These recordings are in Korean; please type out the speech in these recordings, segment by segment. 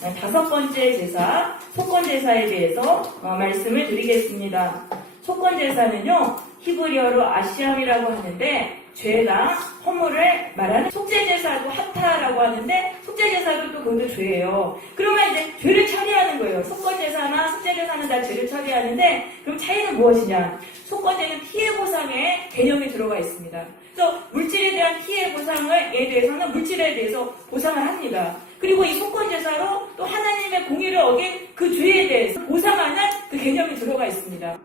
다섯 번째 제사, 속건제사에 대해서 말씀을 드리겠습니다. 속건제사는요, 히브리어로 아시암이라고 하는데 죄나 허물을 말하는 속죄제사도 하타라고 하는데 속죄제사도 또 그것도 죄예요. 그러면 이제 죄를 처리하는 거예요. 속건제사나 속죄제사는 다 죄를 처리하는데 그럼 차이는 무엇이냐? 속건제는 피해 보상의 개념이 들어가 있습니다. 그래서 물질에 대한 피해 보상에 대해서는 물질에 대해서 보상을 합니다. 그리고 이 속건제사로 또 하나님의 공의를 어긴 그 죄에 대해서 보상하는 그 개념이 들어가 있습니다.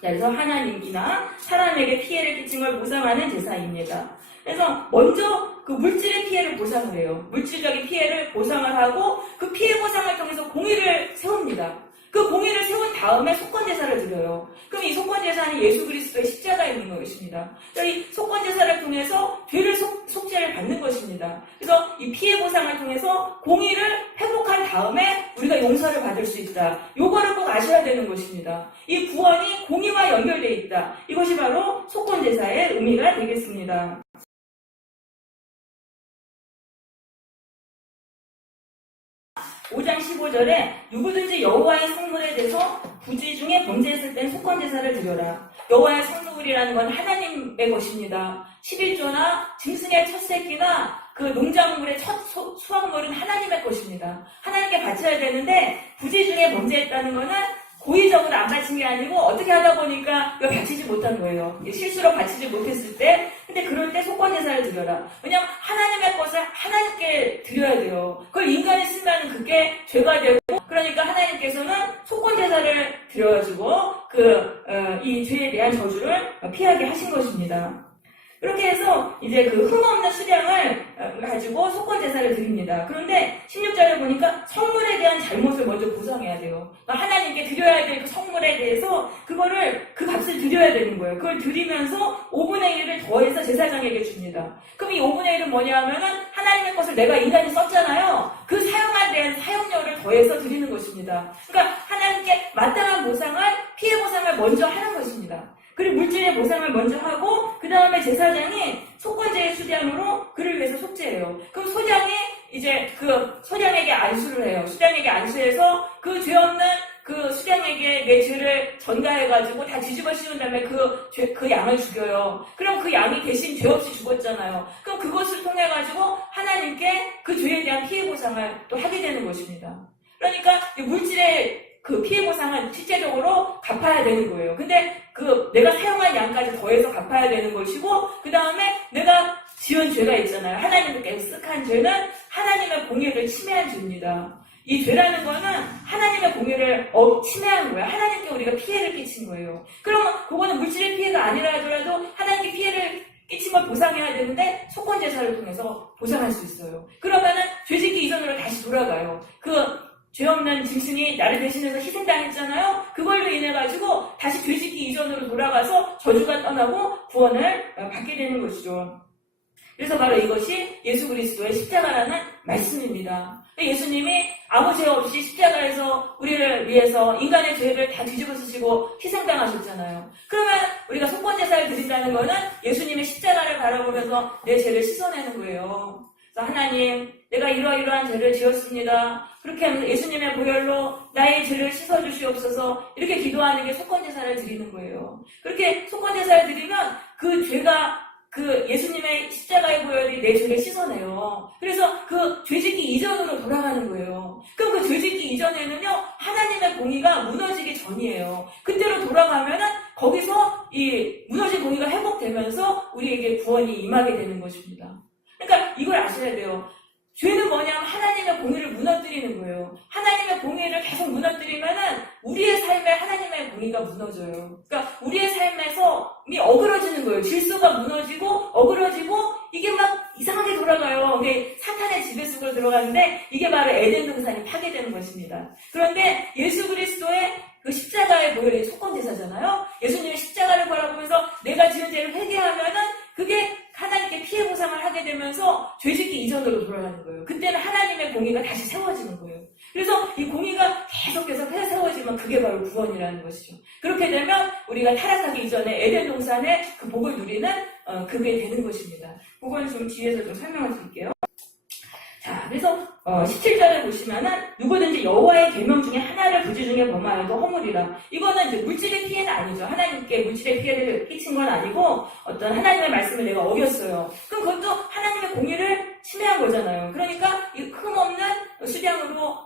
그래서 하나님이나 사람에게 피해를 끼친 걸 보상하는 제사입니다. 그래서 먼저 그 물질의 피해를 보상을 해요. 물질적인 피해를 보상을 하고 그 피해 보상을 통해서 공의를 세웁니다. 그 공의를 세운 다음에 속건제사를 드려요. 그럼 이 속건제사는 예수 그리스도의 십자가에 있는 것입니다. 이 속건제사를 통해서 죄를 속죄를 받는 것입니다. 그래서 이 피해 보상을 통해서 공의를 회복한 다음에 우리가 용서를 받을 수 있다. 요거를 꼭 아셔야 되는 것입니다. 이 구원이 공의와 연결되어 있다. 이것이 바로 속건제사의 의미가 되겠습니다. 5장 15절에 누구든지 여호와의 성물에 대해서 부지 중에 범죄했을 땐 속건제사를 드려라. 여호와의 성물이라는 건 하나님의 것입니다. 11조나 짐승의 첫 새끼나 그 농작물의 첫 수확물은 하나님의 것입니다. 하나님께 바쳐야 되는데 부지 중에 범죄했다는 거는 고의적으로 안 바친 게 아니고 어떻게 하다 보니까 이거 바치지 못한 거예요. 실수로 바치지 못했을 때, 근데 그럴 때 속건제사를 드려라. 왜냐면 하나님의 것을 하나님께 드려야 돼요. 그걸 인간이 쓰면 그게 죄가 되고, 그러니까 하나님께서는 속건제사를 드려가지고 이 죄에 대한 저주를 피하게 하신 것입니다. 그렇게 해서 이제 그 흠없는 수량을 가지고 속건제사를 드립니다. 그런데 16절에 보니까 성물에 대한 잘못을 먼저 보상해야 돼요. 하나님께 드려야 될 그 성물에 대해서 그 값을 드려야 되는 거예요. 그걸 드리면서 5분의 1을 더해서 제사장에게 줍니다. 그럼 이 5분의 1은 뭐냐 하면은 하나님의 것을 내가 인간이 썼잖아요. 그 사용에 대한 사용료를 더해서 드리는 것입니다. 그러니까 하나님께 마땅한 보상을, 피해 보상을 먼저 하는 것입니다. 그리고 물질의 보상을 먼저 하고 그 다음에 제사장이 속건제의 수장으로 그를 위해서 속죄해요. 그럼 소장이 이제 그 소장에게 안수를 해요. 수장에게 안수해서 그 죄 없는 그 수장에게 내 죄를 전가해가지고 다 뒤집어 씌운 다음에 그 양을 죽여요. 그럼 그 양이 대신 죄 없이 죽었잖아요. 그럼 그것을 통해가지고 하나님께 그 죄에 대한 피해 보상을 또 하게 되는 것입니다. 그러니까 이 물질의 그 피해 보상은 실제적으로 갚아야 되는 거예요. 근데 내가 사용한 양까지 더해서 갚아야 되는 것이고, 그 다음에 내가 지은 죄가 있잖아요. 하나님께 쓱한 죄는 하나님의 공의를 침해한 죄입니다. 이 죄라는 거는 하나님의 공의를 침해한 거예요. 하나님께 우리가 피해를 끼친 거예요. 그러면 그거는 물질의 피해가 아니라 하더라도 하나님께 피해를 끼친 걸 보상해야 되는데 속건제사를 통해서 보상할 수 있어요. 그러면은 죄짓기 이전으로 다시 돌아가요. 죄 없는 짐승이 나를 대신해서 희생당했잖아요. 그걸로 인해가지고 다시 죄짓기 이전으로 돌아가서 저주가 떠나고 구원을 받게 되는 것이죠. 그래서 바로 이것이 예수 그리스도의 십자가라는 말씀입니다. 예수님이 아무 죄 없이 십자가에서 우리를 위해서 인간의 죄를 다 뒤집어 쓰시고 희생당하셨잖아요. 그러면 우리가 속건제사를 드린다는 거는 예수님의 십자가를 바라보면서 내 죄를 씻어내는 거예요. 하나님, 내가 이러이러한 죄를 지었습니다. 그렇게 하면서 예수님의 보혈로 나의 죄를 씻어주시옵소서 이렇게 기도하는 게 속건제사를 드리는 거예요. 그렇게 속건제사를 드리면 그 죄가 예수님의 십자가의 보혈이 내 죄를 씻어내요. 그래서 그 죄짓기 이전으로 돌아가는 거예요. 그럼 그 죄짓기 이전에는요, 하나님의 공의가 무너지기 전이에요. 그때로 돌아가면은 거기서 이 무너진 공의가 회복되면서 우리에게 구원이 임하게 되는 것입니다. 그러니까 이걸 아셔야 돼요. 죄는 뭐냐면 하나님의 공의를 무너뜨리는 거예요. 하나님의 공의를 계속 무너뜨리면은 우리의 삶에 하나님의 공의가 무너져요. 그러니까 우리의 삶에서 어그러지는 거예요. 질서가 무너지고 어그러지고 이게 막 이상하게 돌아가요. 이게 사탄의 지배 속으로 들어가는데 이게 바로 에덴 동산이 파괴되는 것입니다. 그런데 예수 그리스도의 그 십자가의 보혈이 속건제사잖아요. 예수님의 십자가를 바라보면서 내가 지은 죄를 회개하면은 그게 하나님께 피해 보상을 하게 되면서 죄짓기 이전으로 돌아가는 거예요. 그때는 하나님의 공의가 다시 세워지는 거예요. 그래서 이 공의가 계속해서 세워지면 그게 바로 구원이라는 것이죠. 그렇게 되면 우리가 타락하기 이전에 에덴 동산의 그 복을 누리는 그게 되는 것입니다. 그건 좀 뒤에서 좀 설명을 드릴게요. 자, 그래서 17절에 보시면은 누구든지 여호와의 계명 중에 하나를 부지 중에 범하여도 허물이라. 이거는 이제 물질의 피해는 아니죠. 하나님께 물질의 피해를 끼친 건 아니고 어떤 하나님의 말씀을 내가 어겼어요. 그럼 그것도 하나님의 공의를 침해한 거잖아요. 그러니까 이 흠없는 수량으로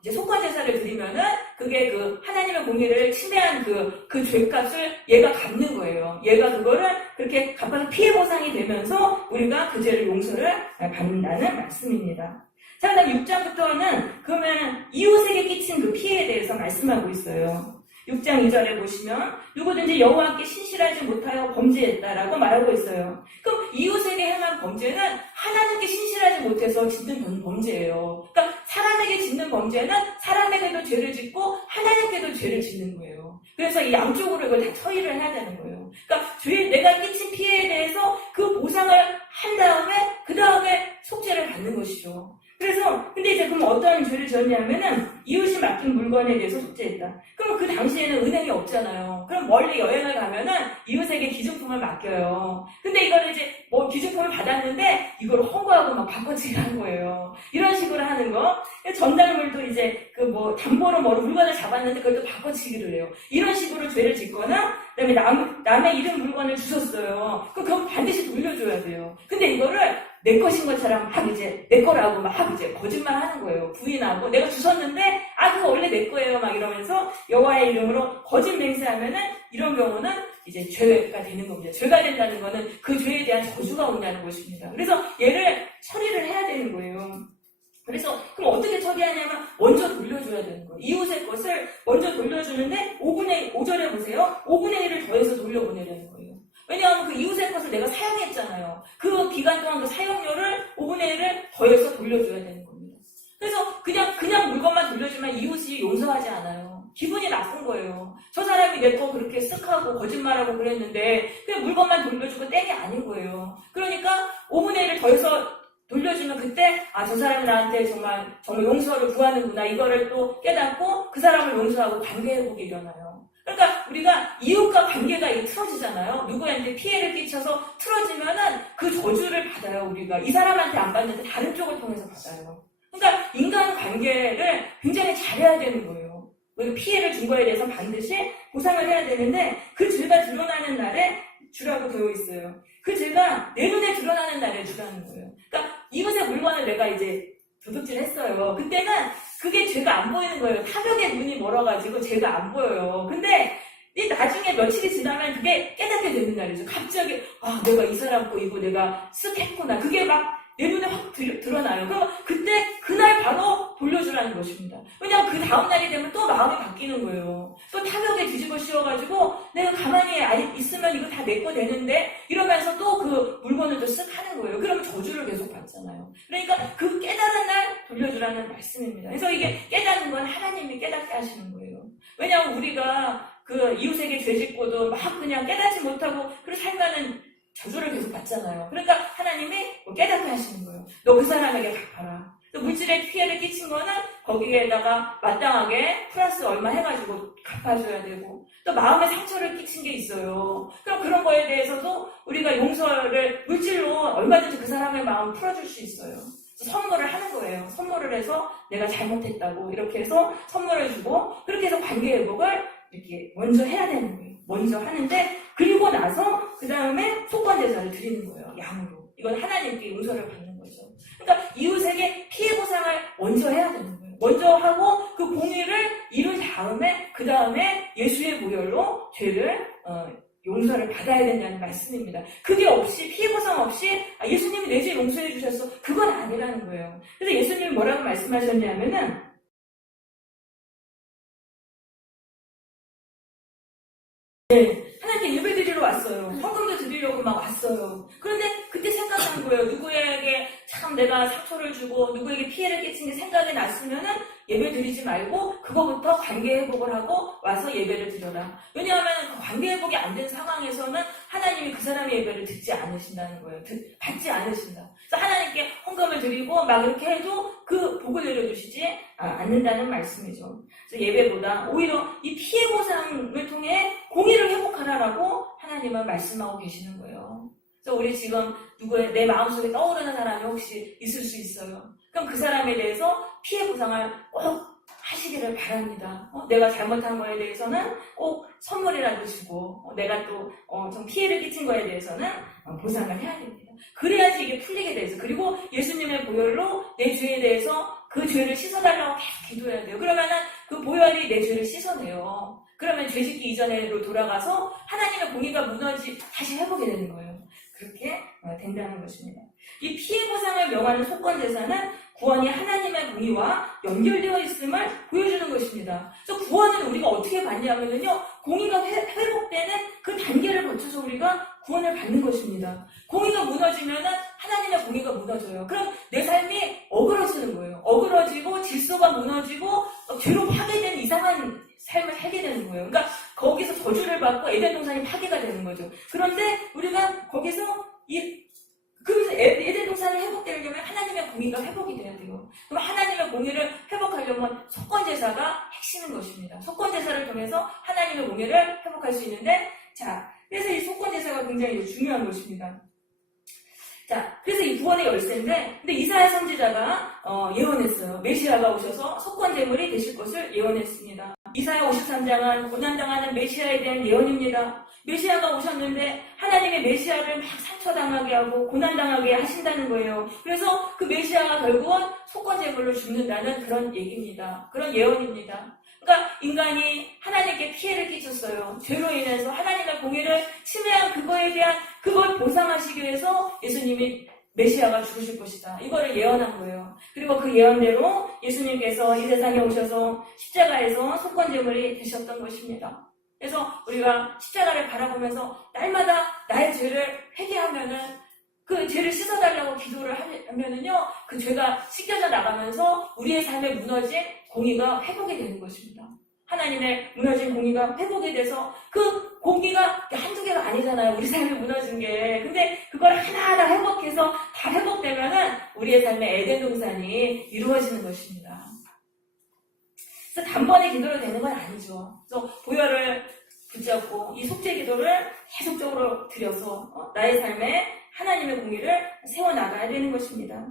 이제 속건제사를 드리면은 그게 그 하나님의 공의를 침해한 그 죄값을 얘가 갚는 거예요. 얘가 그거를 그렇게 갚아서 피해 보상이 되면서 우리가 그 죄를 용서를 받는다는 말씀입니다. 자, 그다음 6장부터는 그러면 이웃에게 끼친 그 피해에 대해서 말씀하고 있어요. 6장 2절에 보시면 누구든지 여호와께 신실하지 못하여 범죄했다라고 말하고 있어요. 그럼 이웃에게 행한 범죄는 하나님께 신실하지 못해서 짓는 범죄예요. 그러니까 사람에게 짓는 범죄는 사람에게도 죄를 짓고 하나님께도 죄를 짓는 거예요. 그래서 이 양쪽으로 이걸 다 처리를 해야 되는 거예요. 그러니까 내가 끼친 피해에 대해서 그 보상을 한 다음에 그 다음에 속죄를 받는 것이죠. 그래서 근데 이제 그럼 어떤 죄를 지었냐면은 이웃이 맡긴 물건에 대해서 속죄했다. 그럼 그 당시에는 은행이 없잖아요. 그럼 멀리 여행을 가면은 이웃에게 기증품을 맡겨요. 근데 이거를 이제 뭐 기증품을 받았는데 이걸 허구하고 막 바꿔치기 한 거예요. 이런 식으로 하는 거. 전달물도 이제 그 뭐 담보로 물건을 잡았는데 그걸 또 바꿔치기를 해요. 이런 식으로 죄를 짓거나 그다음에 남의 잃은 물건을 주셨어요. 그럼 반드시 돌려줘야 돼요. 근데 이거를 내 것인 것처럼 막 이제 내 거라고 막 이제 거짓말 하는 거예요. 부인하고 내가 주셨는데 그거 원래 내 거예요 막 이러면서 여호와의 이름으로 거짓 맹세하면은 이런 경우는 이제 죄가 되는 겁니다. 죄가 된다는 거는 그 죄에 대한 저주가 온다는 것입니다. 그래서 얘를 처리를 해야 되는 거예요. 그래서 그럼 어떻게 처리하냐면 먼저 돌려줘야 되는 거예요. 이웃의 것을 먼저 돌려주는데 5절에 보세요. 5분의 1을 더해서 돌려보내려는 거예요. 왜냐하면 그 이웃의 것을 내가 사용했잖아요. 그 기간 동안 그 사용료를 5분의 1을 더해서 돌려줘야 되는 겁니다. 그래서 그냥 물건만 돌려주면 이웃이 용서하지 않아요. 기분이 나쁜 거예요. 저 사람이 내 거 그렇게 쓱하고 거짓말하고 그랬는데 그냥 물건만 돌려주고 땡이 아닌 거예요. 그러니까 5분의 1을 더해서 돌려주면 그때 저 사람이 나한테 정말 용서를 구하는구나 이거를 또 깨닫고 그 사람을 용서하고 관계회복이 일어나요. 그러니까 우리가 이웃과 관계가 틀어지잖아요. 누구한테 피해를 끼쳐서 틀어지면은 그 저주를 받아요. 우리가 이 사람한테 안 받는데 다른 쪽을 통해서 받아요. 그러니까 인간 관계를 굉장히 잘해야 되는 거예요. 피해를 준 거에 대해서 반드시 보상을 해야 되는데 그 죄가 드러나는 날에 주라고 되어 있어요. 그 죄가 내 눈에 드러나는 날에 주라는 거예요. 그러니까 이웃의 물건을 내가 이제 도둑질했어요. 그때는 그게 죄가 안 보이는 거예요. 타격에 눈이 멀어가지고 죄가 안 보여요. 근데 나중에 며칠이 지나면 그게 깨닫게 되는 날이죠. 갑자기 내가 이 사람 거 이거 내가 쓱 했구나. 그게 막 내 눈에 확 드러나요. 그럼 그때 그날 바로 돌려주라는 것입니다. 왜냐하면 그 다음 날이 되면 또 마음이 바뀌는 거예요. 또 타격에 뒤집어 씌워가지고 내가 가만히 있으면 이거 다 내 거 되는데 이러면서 또 그 물건을 또 쓱 하는 거예요. 그러면 저주를 계속 받잖아요. 그러니까 그 깨달은 날 돌려주라는 말씀입니다. 그래서 이게 깨닫는 건 하나님이 깨닫게 하시는 거예요. 왜냐하면 우리가 그 이웃에게 죄 짓고도 막 그냥 깨닫지 못하고 그렇게 살면은 저주를 계속 받잖아요. 그러니까 하나님이 깨닫게 하시는 거예요. 너 그 사람에게 갚아라. 또 물질의 피해를 끼친 거는 거기에다가 마땅하게 플러스 얼마 해가지고 갚아줘야 되고 또 마음에 상처를 끼친 게 있어요. 그럼 그런 거에 대해서도 우리가 용서를 물질로 얼마든지 그 사람의 마음 풀어줄 수 있어요. 선물을 하는 거예요. 선물을 해서 내가 잘못했다고 이렇게 해서 선물을 주고 그렇게 해서 관계 회복을 이렇게 먼저 해야 되는 거예요. 먼저 하는데 그리고 나서 그 다음에 속건제사를 드리는 거예요. 양으로. 이건 하나님께 용서를 받는 거죠. 그러니까 이웃에게 피해 보상을 먼저 해야 되는 거예요. 먼저 하고 그 공의를 이룬 다음에 그 다음에 예수의 보혈로 죄를 용서를 받아야 된다는 말씀입니다. 그게 없이 피해 보상 없이 예수님이 내 죄 용서해 주셔서 그건 아니라는 거예요. 그래서 예수님이 뭐라고 말씀하셨냐면은 하나님께 예배 드리러 왔어요. 헌금도 드리려고 막 왔어요. 그런데 그때 생각난 거예요. 누구에게 참 내가 상처를 주고 누구에게 피해를 끼친 게 생각이 났으면은 예배 드리지 말고 그거부터 관계 회복을 하고 와서 예배를 드려라. 왜냐하면 그 관계 회복이 안 된 상황에서는 하나님이 그 사람의 예배를 듣지 않으신다는 거예요. 받지 않으신다. 그래서 하나님께 헌금을 드리고 막 이렇게 해도 그 복을 내려주시지 않는다는 말씀이죠. 그래서 예배보다 오히려 이 피해 보상을 통해 공의를 회복하라라고 하나님은 말씀하고 계시는 거예요. 그래서 우리 지금 내 마음속에 떠오르는 사람이 혹시 있을 수 있어요. 그럼 그 사람에 대해서 피해 보상을 꼭 하시기를 바랍니다. 내가 잘못한 거에 대해서는 꼭 선물이라도 주고, 내가 또 좀 피해를 끼친 거에 대해서는 보상을 해야 됩니다. 그래야지 이게 풀리게 돼서. 그리고 예수님의 보혈로 내 죄에 대해서 그 죄를 씻어달라고 계속 기도해야 돼요. 그러면은 그 보혈이 내 죄를 씻어내요. 그러면 죄 짓기 이전으로 돌아가서 하나님의 공의가 다시 회복이 되는 거예요. 그렇게 된다는 것입니다. 이 피해 보상을 명하는 속건제사는 구원이 하나님의 공의와 연결되어 있음을 보여주는 것입니다. 그래서 구원은 우리가 어떻게 받냐면요, 공의가 회복되는 그 단계를 거쳐서 우리가 구원을 받는 것입니다. 공의가 무너지면은 하나님의 공의가 무너져요. 그럼 내 삶이 어그러지는 거예요. 어그러지고 질서가 무너지고 죄로 파괴된 이상한 삶을 살게 되는 거예요. 그러니까 거기서 저주를 받고 에덴 동산이 파괴가 되는 거죠. 그런데 우리가 거기서 그래서 에덴 동산을 회복되려면 하나님의 공의가 회복이 돼야 돼요. 그럼 하나님의 공의를 회복하려면 속건제사가 핵심인 것입니다. 속건제사를 통해서 하나님의 공의를 회복할 수 있는데, 자, 그래서 이 속건제사가 굉장히 중요한 것입니다. 자, 그래서 이 구원의 열쇠인데, 근데 이사야 선지자가 예언했어요. 메시아가 오셔서 속건제물이 되실 것을 예언했습니다. 이사야 53장은 고난당하는 메시아에 대한 예언입니다. 메시아가 오셨는데 하나님의 메시아를 막 상처당하게 하고 고난당하게 하신다는 거예요. 그래서 그 메시아가 결국은 속건제물로 죽는다는 그런 얘기입니다. 그런 예언입니다. 그러니까 인간이 하나님께 피해를 끼쳤어요. 죄로 인해서 하나님의 공의를 침해한 그걸 보상하시기 위해서 예수님이 메시아가 죽으실 것이다. 이거를 예언한 거예요. 그리고 그 예언대로 예수님께서 이 세상에 오셔서 십자가에서 속건제물이 되셨던 것입니다. 그래서 우리가 십자가를 바라보면서 날마다 나의 죄를 회개하면은, 그 죄를 씻어달라고 기도를 하면은요, 그 죄가 씻겨져 나가면서 우리의 삶에 무너진 공의가 회복이 되는 것입니다. 하나님의 무너진 공의가 회복이 돼서 그 공의가 한두 개가 아니잖아요. 우리 삶에 무너진 게. 근데 그걸 하나하나 회복해서 다 회복되면은 우리의 삶의 에덴 동산이 이루어지는 것입니다. 그래서 단번에 기도로 되는 건 아니죠. 그래서 보혈을 붙잡고 이 속죄 기도를 계속적으로 드려서 나의 삶에 하나님의 공의를 세워나가야 되는 것입니다.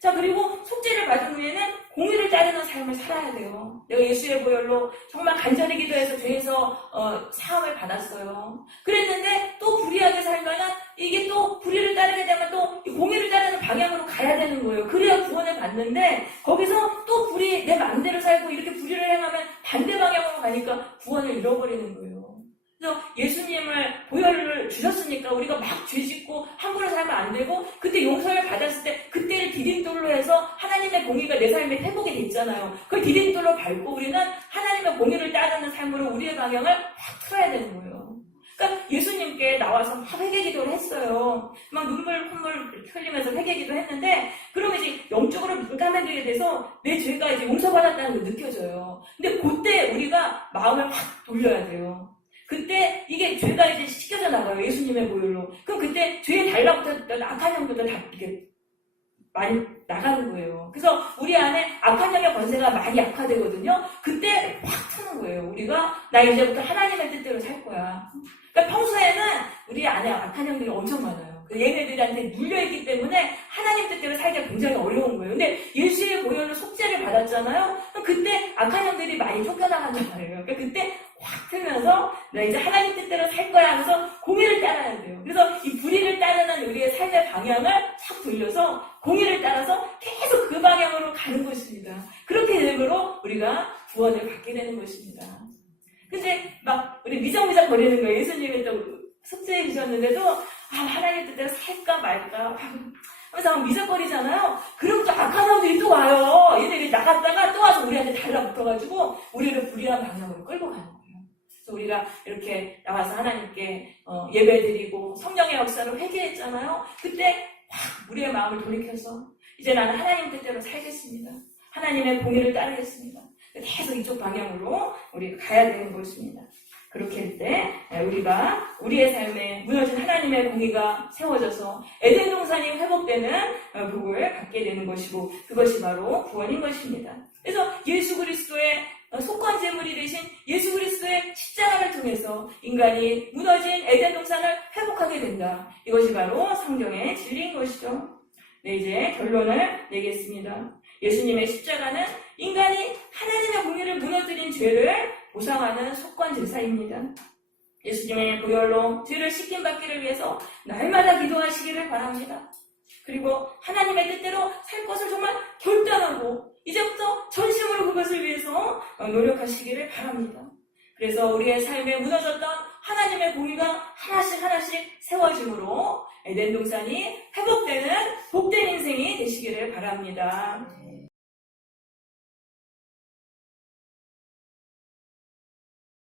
자, 그리고 속죄를 받은 후에는 공의를 따르는 삶을 살아야 돼요. 내가 예수의 보혈로 정말 간절히 기도해서 죄에서 사함을 받았어요. 그랬는데 또 불의하게 살면은 이게 또 불의를 따르게 되면 또 공의를 따르는 방향으로 가야 되는 거예요. 그래야 구원을 받는데 거기서 또 내 마음대로 살고 이렇게 불의를 행하면 반대 방향으로 가니까 구원을 잃어버리는 거예요. 그래서 예수님을 보혈을 주셨으니까 우리가 막 죄짓고 함부로 살면 안 되고, 그때 용서를 받았을 때 그때를 디딤돌로 해서 하나님의 공의가 내 삶에 회복이 됐잖아요. 그 디딤돌로 밟고 우리는 하나님의 공의를 따르는 삶으로 우리의 방향을 확 틀어야 되는 거예요. 그러니까 예수님께 나와서 막 회개 기도를 했어요. 막 콧물 흘리면서 회개 기도 했는데, 그러면 이제 영적으로 민감해지게 돼서 내 죄가 이제 용서받았다는 걸 느껴져요. 근데 그때 우리가 마음을 확 돌려야 돼요. 그때 이게 죄가 이제 씻겨져 나가요. 예수님의 보혈로. 그럼 그때 죄에 달라붙었던 악한 영들도 다 이렇게 많이 나가는 거예요. 그래서 우리 안에 악한 영의 권세가 많이 약화되거든요. 그때 확 트는 거예요. 우리가 나 이제부터 하나님의 뜻대로 살 거야. 그러니까 평소에는 우리 안에 악한 영들이 엄청 많아요. 얘네들한테 눌려있기 때문에 하나님 뜻대로 살기가 굉장히 어려운 거예요. 근데 예수의 보혈로 속죄를 받았잖아요. 그럼 그때 악한 영들이 많이 쫓겨나간단 말이에요. 그러니까 그때 확 틀면서 나 이제 하나님 뜻대로 살 거야 하면서 공의를 따라야 돼요. 그래서 이 불의를 따르는 우리의 삶의 방향을 착 돌려서 공의를 따라서 계속 그 방향으로 가는 것입니다. 그렇게 되므로 우리가 구원을 받게 되는 것입니다. 근데 막 우리 미적미적 거리는 거예요. 예수님이 또 속죄해 주셨는데도 하나님 뜻대로 살까 말까 하면서 미적거리잖아요. 그럼 또 악한 놈들이 또 와요. 얘네들이 나갔다가 또 와서 우리한테 달라붙어가지고 우리를 불의한 방향으로 끌고 가는 거예요. 그래서 우리가 이렇게 나와서 하나님께 예배드리고 성령의 역사로 회개했잖아요. 그때 확 우리의 마음을 돌이켜서 이제 나는 하나님 뜻대로 살겠습니다. 하나님의 공의를 따르겠습니다. 계속 이쪽 방향으로 우리가 가야 되는 것입니다. 그렇게 할 때 우리가 우리의 삶에 무너진 하나님의 공의가 세워져서 에덴 동산이 회복되는 복을 받게 되는 것이고, 그것이 바로 구원인 것입니다. 그래서 예수 그리스도의 속건제물이 되신 예수 그리스도의 십자가를 통해서 인간 인간이 무너진 에덴 동산을 회복하게 된다. 이것이 바로 성경의 진리인 것이죠. 네, 이제 결론을 내겠습니다. 예수님의 십자가는 인간이 하나님의 공의를 무너뜨린 죄를 보상하는 속건제사입니다. 예수님의 보혈로 죄를 씻김받기를 위해서 날마다 기도하시기를 바랍니다. 그리고 하나님의 뜻대로 살 것을 정말 결단하고 이제부터 전심으로 그것을 위해서 노력하시기를 바랍니다. 그래서 우리의 삶에 무너졌던 하나님의 공의가 하나씩 세워짐으로 에덴 동산이 회복되는 복된 인생이 되시기를 바랍니다.